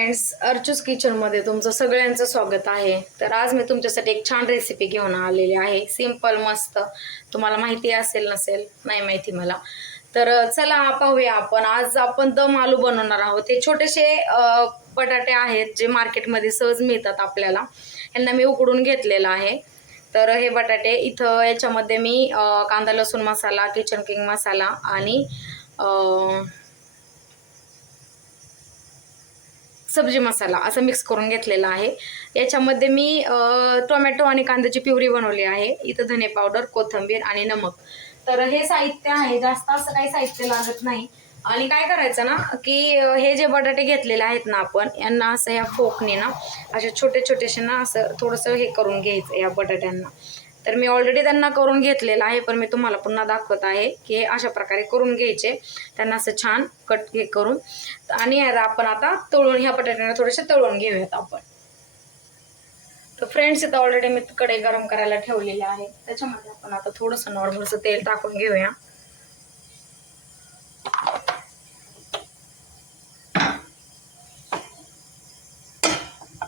Friends, अर्चूस किचनमध्ये तुमचं सगळ्यांचं स्वागत आहे. तर आज मी तुमच्यासाठी एक छान रेसिपी घेऊन आलेली आहे. सिंपल मस्त. तुम्हाला माहिती असेल नसेल नाही माहिती मला. तर चला पाहूया आपण. आज आपण दम आलू बनवणार आहोत. हे छोटेसे बटाटे आहेत जे मार्केटमध्ये सहज मिळतात आपल्याला. यांना मी उकडून घेतलेलं आहे. तर हे बटाटे इथं याच्यामध्ये मी कांदा लसूण मसाला, किचन किंग मसाला आणि सब्जी मसाला असं मिक्स करून घेतलेला आहे. याच्यामध्ये मी टोमॅटो आणि कांद्याची प्युरी बनवली आहे. इथं धने पावडर, कोथिंबीर आणि नमक. तर हे साहित्य आहे. जास्त असं काही साहित्य लागत नाही. आणि काय करायचं ना की हे जे बटाटे घेतलेले आहेत ना आपण यांना असं ह्या फोकने ना असे छोटे छोटेसे ना असं थोडंसं हे करून घ्यायचं या बटाट्यांना. तर मी ऑलरेडी त्यांना करून घेतलेलं आहे, पण मी तुम्हाला पुन्हा दाखवत आहे की अशा प्रकारे करून घ्यायचे त्यांना असं छान कट हे करून. आणि आपण आता तळून ह्या बटाट्यांना थोडेसे तळून घेऊयात आपण. तर फ्रेंड्स, इथं ऑलरेडी मी कढई गरम करायला ठेवलेली आहे. त्याच्यामध्ये आपण आता थोडंसं नॉर्मलचं तेल टाकून घेऊया.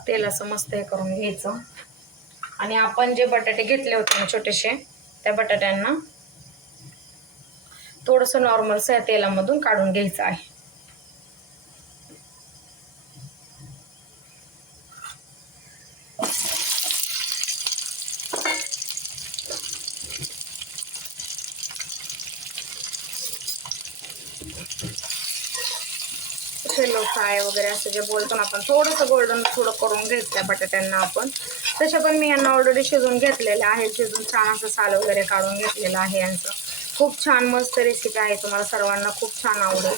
तेल असं मस्त हे करून घ्यायचं. आणि आपण जे बटाटे घेतले होते ना छोटेसे, त्या बटाट्यांना थोडंसं नॉर्मलचं या तेलामधून काढून घ्यायचं आहे. शेलो फ्राय वगैरे असं जे बोलतो ना आपण, थोडंसं गोल्डन थोडं करून घ्यायचं आहे बटाट्यांना आपण. तसे पण मी यांना ऑलरेडी शिजवून घेतलेले आहे. शिजून छान असं साल वगैरे काढून घेतलेलं आहे यांचं. खूप छान मस्त रेसिपी आहे. तुम्हाला सर्वांना खूप छान आवडेल.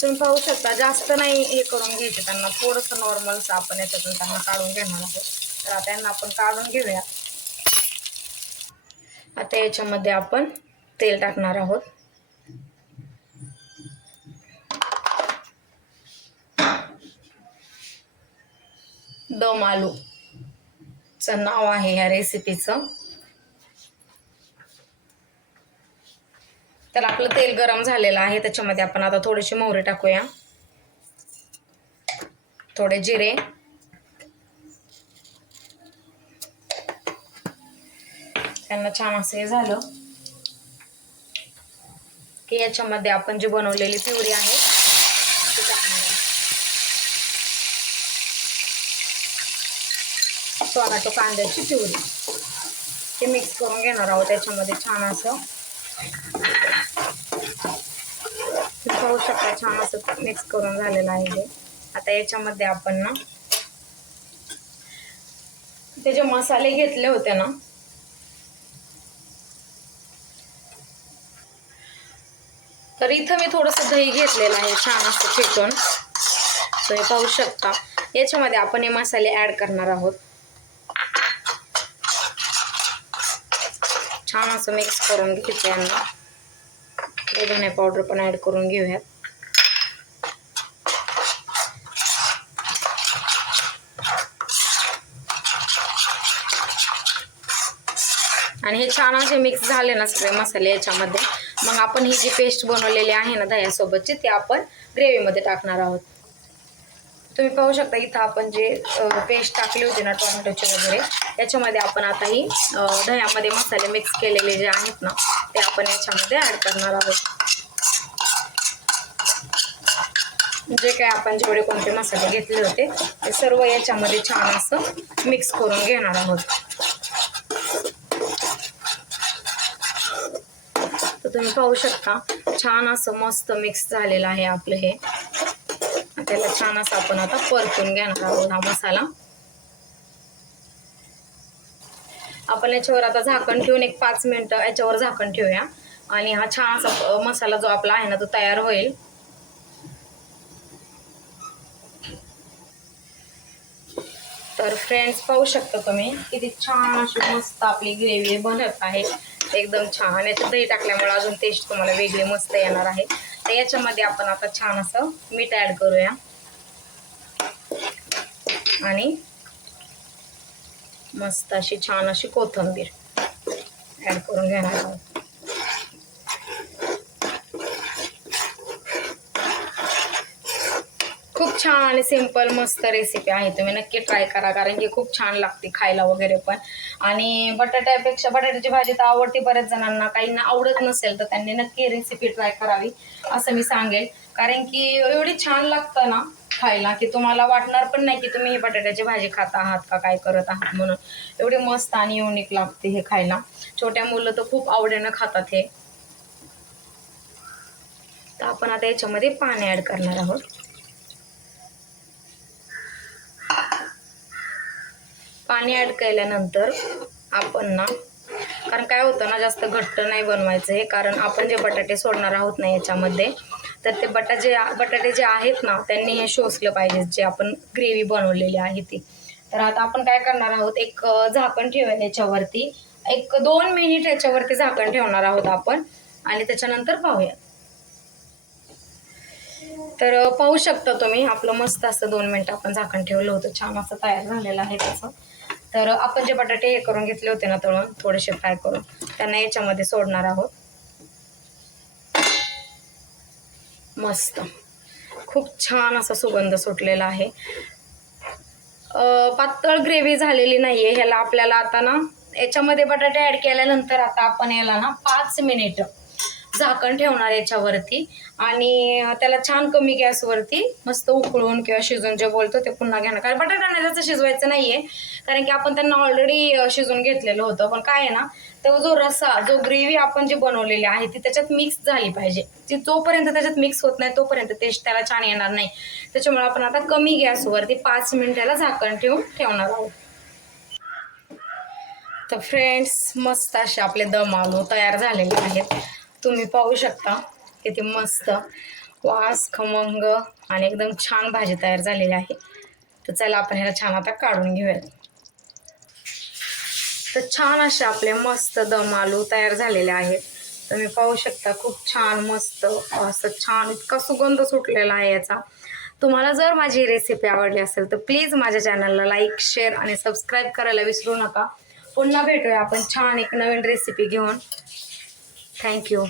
तुम्ही पाहू शकता जास्त नाही हे करून घ्यायचे त्यांना, थोडंसं नॉर्मलचं आपण याच्यातून त्यांना काढून घेणार आहोत. तर आता यांना आपण काढून घेऊया. आता याच्यामध्ये आपण तेल टाकणार आहोत. दम आलू चं नाव आहे या रेसिपीचं. तर आपलं तेल गरम झालेलं आहे. त्याच्यामध्ये आपण आता थोडेसे मोहरी टाकूया, थोडे जिरे, त्यांना छान असे झालं की याच्यामध्ये आपण जी बनवलेली प्युरी आहे ती टाकणार आहे. टोमॅटो कांद्याची प्युरी ते मिक्स करून घेणार आहोत त्याच्यामध्ये छान असं. पाहू शकता छान असं मिक्स करून झालेलं आहे हे. आता याच्यामध्ये आपण ना ते जे मसाले घेतले होते ना तर इथं मी थोडंसं दही घेतलेलं आहे छान असं फेटून. तुम्ही पाहू शकता याच्यामध्ये आपण हे मसाले ऍड करणार आहोत. छान असं मिक्स करून घ्यायचं यांना. धने पावडर पण ऍड करून घेऊयात. आणि हे छान असे मिक्स झाले ना सगळे मसाले याच्यामध्ये, मग आपण ही जी पेस्ट बनवलेली आहे ना दह्यासोबतची ती आपण ग्रेव्हीमध्ये टाकणार आहोत. तुम्ही पाहू शकता इथं आपण जे पेस्ट टाकली होती ना टोमॅटोची वगैरे, याच्यामध्ये आपण आता ही दह्यामध्ये मसाले मिक्स केलेले जे आहेत ना ते आपण याच्यामध्ये ऍड करणार आहोत. जे काय आपण जेवढे कोणते मसाले घेतले होते ते सर्व याच्यामध्ये छान असं मिक्स करून घेणार आहोत. तर तुम्ही पाहू शकता छान असं मस्त मिक्स झालेलं आहे आपलं हे. त्याला छान असं आपण आता परतून घेणार आहोत हा मसाला. आपण याच्यावर आता झाकण ठेवून एक 5 मिनिटं याच्यावर झाकण ठेवूया आणि हा छान असा मसाला जो आपला आहे ना तो तयार होईल. तर फ्रेंड्स पाहू शकता तुम्ही किती छान अशी मस्त आपली ग्रेव्ही बनत आहे. एकदम छान. याच्यात दही टाकल्यामुळे अजून टेस्ट तुम्हाला वेगळी मस्त येणार आहे. तर याच्यामध्ये आपण आता छान असं मीठ ऍड करूया आणि मस्त अशी छान अशी कोथिंबीर ऍड करून घेणार आहोत. खूप छान आणि सिंपल मस्त रेसिपी आहे, तुम्ही नक्की ट्राय करा, कारण की खूप छान लागते खायला वगैरे पण. आणि बटाट्यापेक्षा बटाट्याची भाजी तर आवडते बऱ्याच जणांना, काहींना आवडत नसेल तर त्यांनी नक्की रेसिपी ट्राय करावी असं मी सांगेल, कारण की एवढी छान लागतं ना खायला की तुम्हाला वाटणार पण नाही की तुम्ही ही बटाट्याची भाजी खात आहात का काय करत आहात म्हणून. एवढी मस्त आणि युनिक लागते हे खायला. छोट्या मुलं तर खूप आवडीनं खातात हे. तर आपण आता याच्यामध्ये पाणी ऍड करणार आहोत. पाणी ऍड केल्यानंतर आपण ना, कारण काय होतं ना, जास्त घट्ट नाही बनवायचं हे, कारण आपण जे बटाटे सोडणार आहोत ना याच्यामध्ये, तर ते बटाटे जे आहेत ना त्यांनी हे शोषलं पाहिजे, जे आपण ग्रेव्ही बनवलेली आहे ती. तर आता आपण काय करणार आहोत, एक झाकण ठेवूया याच्यावरती, 1-2 मिनिट याच्यावरती झाकण ठेवणार आहोत आपण, आणि त्याच्यानंतर पाहूया. तर पाहू शकता तुम्ही, आपलं मस्त असं 2 मिनिटं आपण झाकण ठेवलं होतं, छान असं तयार झालेलं आहे त्याचं. तर आपण जे बटाटे हे करून घेतले होते ना तळून, थोडेसे फ्राय करून, त्यांना याच्यामध्ये सोडणार आहोत. मस्त खूप छान असा सुगंध सुटलेला आहे. पातळ ग्रेव्ही झालेली नाहीये ह्याला. आपल्याला आता ना याच्यामध्ये बटाटे ऍड केल्यानंतर आता आपण याला ना 5 मिनिट झाकण ठेवणार याच्यावरती, आणि त्याला छान कमी गॅसवरती मस्त उकळून किंवा शिजून जे बोलतो ते पुन्हा घेणार, कारण बटाट्यांना जास्त शिजवायचं नाहीये, कारण की आपण त्यांना ऑलरेडी शिजून घेतलेलं होतं. पण काय आहे ना, तो जो रसा, जो ग्रेव्ही आपण जी बनवलेली आहे ती त्याच्यात मिक्स झाली पाहिजे. ती जोपर्यंत त्याच्यात मिक्स होत नाही तोपर्यंत टेस्ट त्याला छान येणार नाही. त्याच्यामुळे आपण आता कमी गॅसवरती 5 मिनिटाला झाकण ठेवणार आहोत. तर फ्रेंड्स, मस्त असे आपले दम आलू तयार झालेले आहेत. तुम्ही पाहू शकता किती मस्त वास, खमंग आणि एकदम छान भाजी तयार झालेली आहे. तर चला आपण ह्याला छान आता काढून घेऊयात. तर छान असे आपले मस्त दम आलू तयार झालेले आहेत. तुम्ही पाहू शकता, खूप छान मस्त असं छान इतका सुगंध सुटलेला आहे याचा. तुम्हाला जर माझी रेसिपी आवडली असेल तर प्लीज माझ्या चॅनलला लाईक, शेअर आणि सबस्क्राईब करायला विसरू नका. पुन्हा भेटूया आपण छान एक नवीन रेसिपी घेऊन. थँक्यू.